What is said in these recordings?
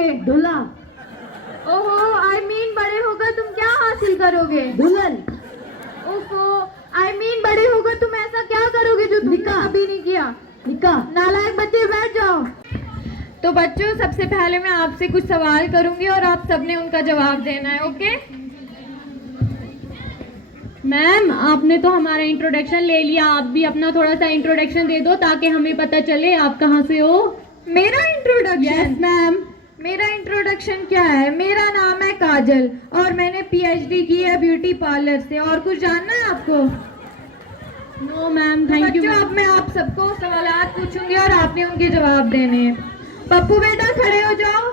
करोगे? दूल्हा। ओहो, आई मीन बड़े होकर तुम क्या हासिल करोगे? दुल्हन। ओहो, आई मीन बड़े होकर तुम ऐसा क्या करोगे जो तुमने निकाह। कभी नहीं किया? निकाह। नालायक बच्चे, बैठ जाओ। तो बच्चों, सबसे पहले मैं आपसे कुछ सवाल करूंगी और आप सबने उनका जवाब देना है, ओके? मैम, आपने तो हमारा इंट्रोडक्शन ले लिया, आप भी अपना थोड़ा सा इंट्रोडक्शन दे दो ताकि हमें पता चले आप कहाँ से हो। मेरा इंट्रोडक्शन? Yes ma'am. मेरा इंट्रोडक्शन क्या है? मेरा नाम है काजल और मैंने पीएचडी की है ब्यूटी पार्लर से। और कुछ जानना है आपको? No ma'am, thank you. बच्चों, अब मैं आप सबको सवालात पूछूंगी और आपने उनके जवाब देने हैं। पप्पू बेटा, खड़े हो जाओ।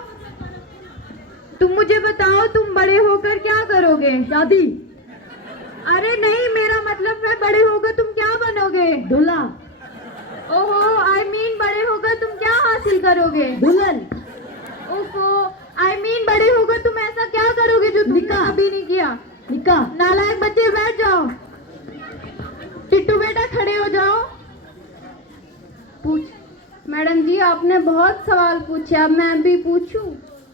तुम मुझे बताओ, तुम बड़े होकर क्या करोगे? शादी। अरे नहीं, मेरा मतलब है बड़े होकर तुम क्या बनोगे? दूल्हा। ओहो, आई मीन बड़े होकर तुम क्या हासिल करोगे? दुल्हन। ओहो, आई मीन बड़े होकर तुम ऐसा क्या करोगे जो तुमने निकाह। कभी नहीं किया? निकाह। नालायक बच्चे, बैठ जाओ। टिट्टू बेटा, खड़े हो जाओ। पूछ। मैडम जी, आपने बहुत सवाल पूछे, अब मैं भी पूछूं?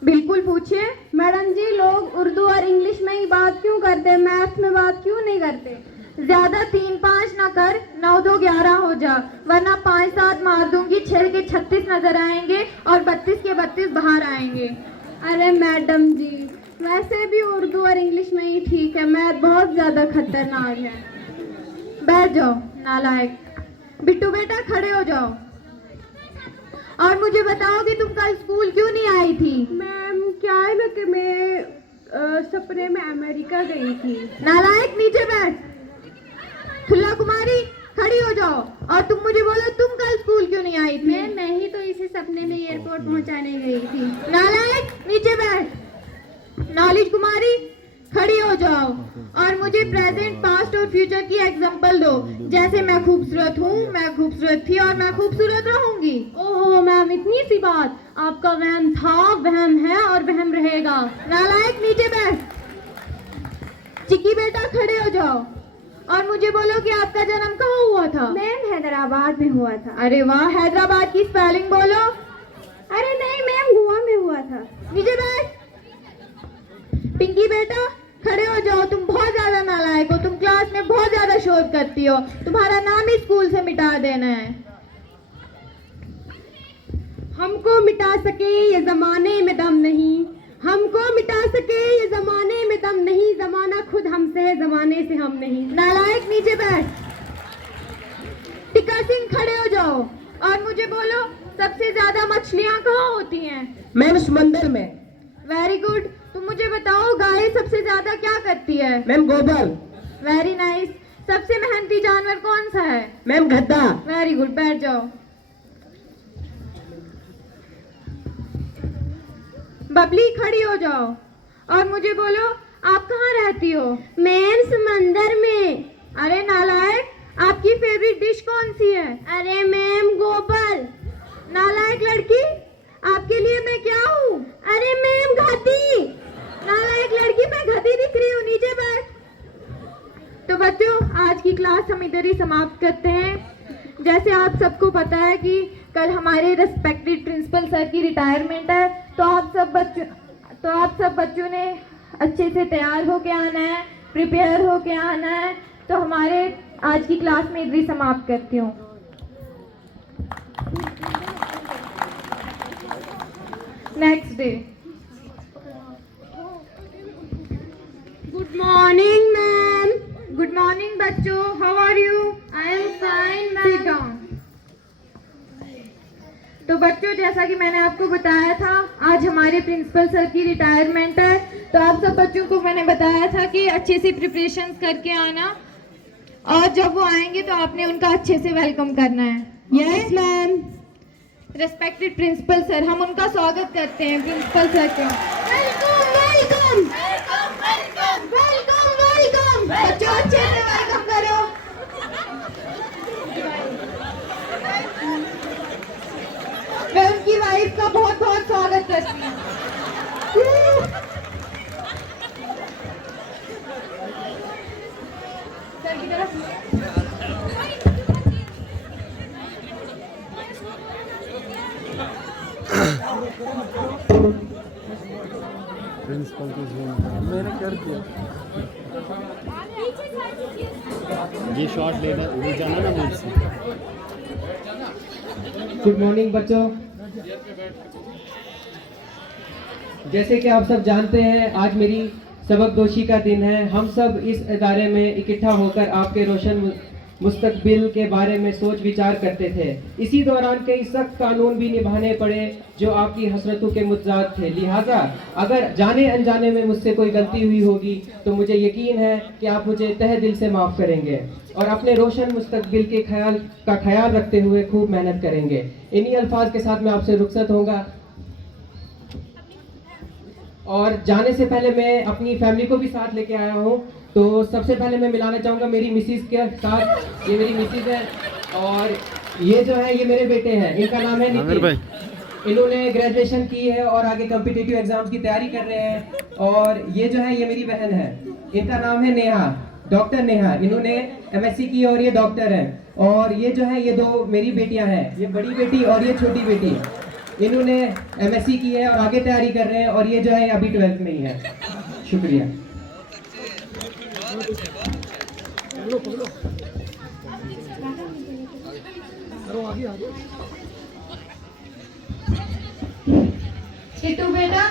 बिल्कुल पूछिए। मैडम जी, लोग उर्दू और इंग्लिश में ही बात क्यों करते, मैथ में बात क्यों नहीं करते? ज्यादा 3-5 ना कर, 9-2-11 हो जा, वरना 5-7 मार दूंगी। 6 के 36 नजर आएंगे और 32 के 32 बाहर आएंगे। अरे मैडम जी, वैसे भी उर्दू और इंग्लिश में ही ठीक है, मैथ बहुत ज्यादा खतरनाक है। बैठ जाओ, नालायक। बिट्टू बेटा, खड़े हो जाओ और मुझे बताओ कि तुम कल स्कूल क्यों नहीं आई थी? मैम, क्या है ना कि मैं सपने में अमेरिका गई थी। नालायक, नीचे बैठ। खुला कुमारी, खड़ी हो जाओ और तुम मुझे बोलो, तुम कल स्कूल क्यों नहीं आई थी? मैं ही तो इसी सपने में एयरपोर्ट पहुंचाने गई थी। नालायक, नीचे बैठ। नॉलेज कुमारी, खड़ी हो जाओ और मुझे प्रेजेंट, पास्ट और फ्यूचर की एग्जांपल दो। जैसे मैं खूबसूरत हूँ, मैं खूबसूरत थी और मैं खूबसूरत रहूंगी। ओहो मैम, इतनी सी बात? आपका वहम था, वहम है और वहम रहेगा। नालायक, नीचे बैठ। चिक्की बेटा, खड़े हो जाओ और मुझे बोलो कि आपका जन्म कहाँ हुआ था? मैम, हैदराबाद में हुआ था। अरे वाह, हैदराबाद की स्पेलिंग बोलो। अरे नहीं मैम, गोवा में हुआ था। नीचे बैठ। पिंकी बेटा, खड़े हो जाओ। तुम बहुत ज्यादा नालायक हो, तुम क्लास में बहुत ज्यादा शोर करती हो, तुम्हारा नाम ही स्कूल से मिटा देना है। हमको मिटा सके ये जमाने में दम नहीं, हमको मिटा सके ये जमाने में दम नहीं, जमाना खुद हमसे है, जमाने से हम नहीं। नालायक, नीचे बैठ। टिक्का सिंह, खड़े हो जाओ और मुझे बोलो, सबसे ज्यादा मछलियाँ कहाँ होती हैं? मैम, समंदर में। Very good. तुम मुझे बताओ, गाय सबसे ज्यादा क्या करती है? मैम, गोबर। Very nice. सबसे मेहनती जानवर कौन सा है? मैम, गद्दा। वेरी गुड, बैठ जाओ। बबली, खड़ी हो जाओ और मुझे बोलो, आप कहाँ रहती हो? मैम, समंदर में। अरे नालायक, आपकी फेवरेट डिश कौन सी है? अरे मैम, गोबर। नालायक लड़की, आपके लिए मैं क्या हूँ? अरे मैम, गधी। नालायक लड़की, मैं गधी दिख रही हूँ? नीचे बैठ। तो बच्चों, आज की क्लास हम इधर ही समाप्त करते हैं। जैसे आप सबको पता है कि कल हमारे रिस्पेक्टेड प्रिंसिपल सर की रिटायरमेंट है, तो आप सब बच्चों ने अच्छे से तैयार होके आना है, प्रिपेयर होके आना है। तो हमारे आज की क्लास में इधर ही समाप्त करती हूँ। Next day. Good morning ma'am. Good morning बच्चों, how are you? I am fine sit ma'am. Down. तो बच्चों, जैसा कि मैंने आपको बताया था, आज हमारे प्रिंसिपल सर की रिटायरमेंट है। तो आप सब बच्चों को मैंने बताया था कि अच्छे से प्रिपरेशंस करके आना और जब वो आएंगे तो आपने उनका अच्छे से वेलकम करना है। Yes ma'am. Respected principal sir, हम उनका स्वागत करते हैं। प्रिंसिपल सर का वेलकम वेलकम वेलकम वेलकम। बच्चों, अच्छे से वेलकम करो। मैं उनकी वाइफ का बहुत बहुत स्वागत करती हूँ। सर की तरफ। प्रिंसिपल को जूम मैंने कर दिया। ये शॉट लेना ले जाना ना मुझसे। गुड मॉर्निंग बच्चों। जैसे कि आप सब जानते हैं आज मेरी सबकदोशी का दिन है। हम सब इस इदारे में इकट्ठा होकर आपके रोशन मुस्तकबिल के बारे में सोच विचार करते थे। इसी दौरान कई सख्त कानून भी निभाने पड़े जो आपकी हसरतों के मुतजाद थे। लिहाजा अगर जाने अनजाने में मुझसे कोई गलती हुई होगी तो मुझे यकीन है कि आप मुझे तहे दिल से माफ़ करेंगे और अपने रोशन मुस्तकबिल के ख्याल रखते हुए खूब मेहनत करेंगे। इन्हीं अल्फाज के साथ मैं आपसे रुखसत होऊंगा और जाने से पहले मैं अपनी फैमिली को भी साथ लेके आया हूँ। तो सबसे पहले मैं मिलाना चाहूँगा मेरी मिसिस के साथ। ये मेरी मिसिस है और ये जो है ये मेरे बेटे हैं। इनका नाम है नितिन। इन्होंने ग्रेजुएशन की है और आगे कॉम्पिटिटिव एग्जाम्स की तैयारी कर रहे हैं। और ये जो है ये मेरी बहन है, इनका नाम है नेहा, डॉक्टर नेहा। इन्होंने MSc की और ये डॉक्टर है। और ये जो है ये दो मेरी बेटियां हैं, ये बड़ी बेटी और ये छोटी बेटी। इन्होंने MSc की है और आगे तैयारी कर रहे हैं और ये जो है अभी 12th में ही है। शुक्रिया। चिट्टू बेटा,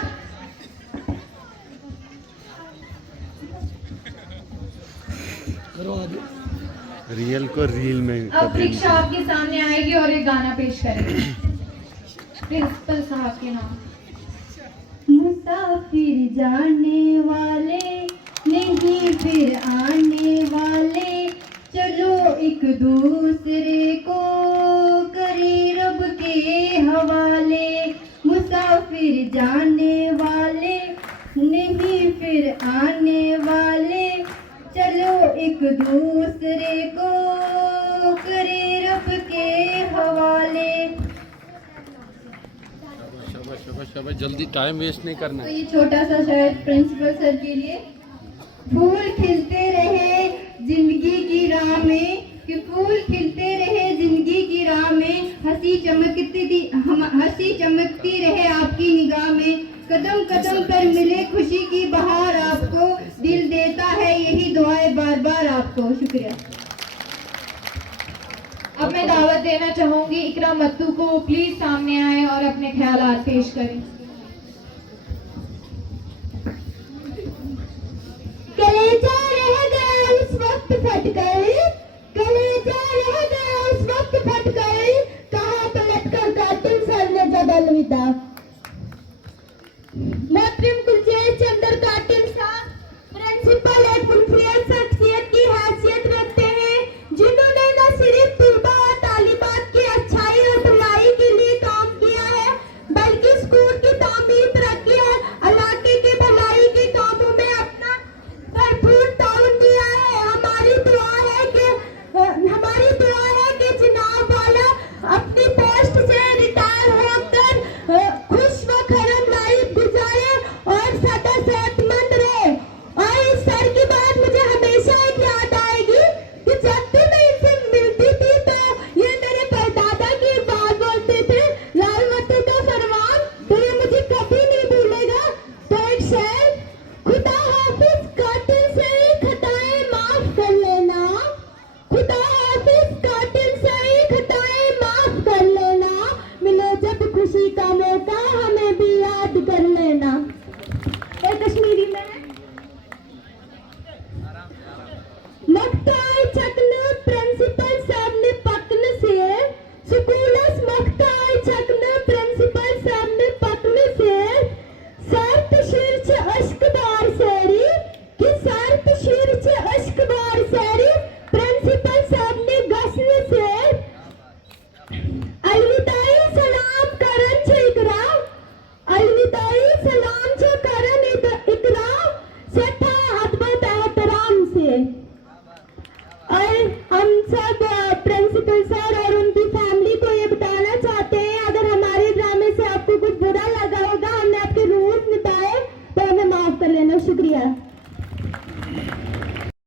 रियल को रील में अब परीक्षा आपके सामने आएगी और एक गाना पेश करेंगे प्रिंसिपल साहब के नाम। मुसाफिर जाने वाले नहीं फिर आने वाले, चलो एक दूसरे को करें रब के हवाले। मुसाफिर जाने वाले नहीं फिर आने वाले, चलो एक दूसरे को करें रब के हवाले। शाबाश जल्दी, टाइम वेस्ट नहीं करना तो ये छोटा सा शायद प्रिंसिपल सर के लिए। फूल खिलते रहे जिंदगी की राह में, कि फूल खिलते रहे जिंदगी की राह में, हंसी चमकती रहे आपकी निगाह में। कदम कदम पर मिले खुशी की बहार आपको, दिल देता है यही दुआएं बार बार आपको। शुक्रिया। अब मैं दावत देना चाहूंगी इकरा मत्तू को, प्लीज सामने आए और अपने ख्यालात पेश करें। कलेजा रह गया उस वक्त फट गए, कलेजा रह गया उस वक्त फट गए, कहाँ पलट कर कातिल सर ने जब अलविदा। मोहतरम कुलचेज चंदर कातिल साहब प्रिंसिपल एक खुफिया शख्सियत की हैसियत रखते हैं, जिन्होंने न सिर्फ तलबा और तालिबात की अच्छाई और भलाई के लिए काम किया है, बल्कि स्कूल की तामीर, तरक्की और इलाके के भलाई के कामों में अपना भरपूर ताउन दिया है। हमारी दुआ है कि जनाब वाला अपनी पोस्ट से रिटायर होकर खुश व खरम लाइफ गुजारे और सदा सेहतमंद रहे। और इस सर की बात मुझे हमेशा एक याद आएगी कि जब भी मैं इनसे मिलती थी तो ये मेरे परदादा की बात बोलते थे, लाल मत्तू का फरमान, तो ये मुझे कभी नहीं भूलेगा। तो एक शेर, खुदा हाफिज कातिल से ही खताएं माफ कर लेना, खुदा हाफिज कातिल से ही खताएं माफ कर लेना, मिले जब खुशी का मौका हमें भी याद कर लेना। ये कश्मीरी में है। मख्तार चकन प्रिंसिपल साहब ने पकन से, स्कूलस मख्तार चकन प्रिंसिपल साहब ने पकन से, सर्त शिरच अश्कबार सैरी, कि सर्त शिरच अश्कबार सैरी, प्रिंसिपल साहब ने गसन से अलविदाई सलाम करन छ इकरा, अलविदाई सलाम छ करन इकरा, सठा अदब एहतराम से। और हम सब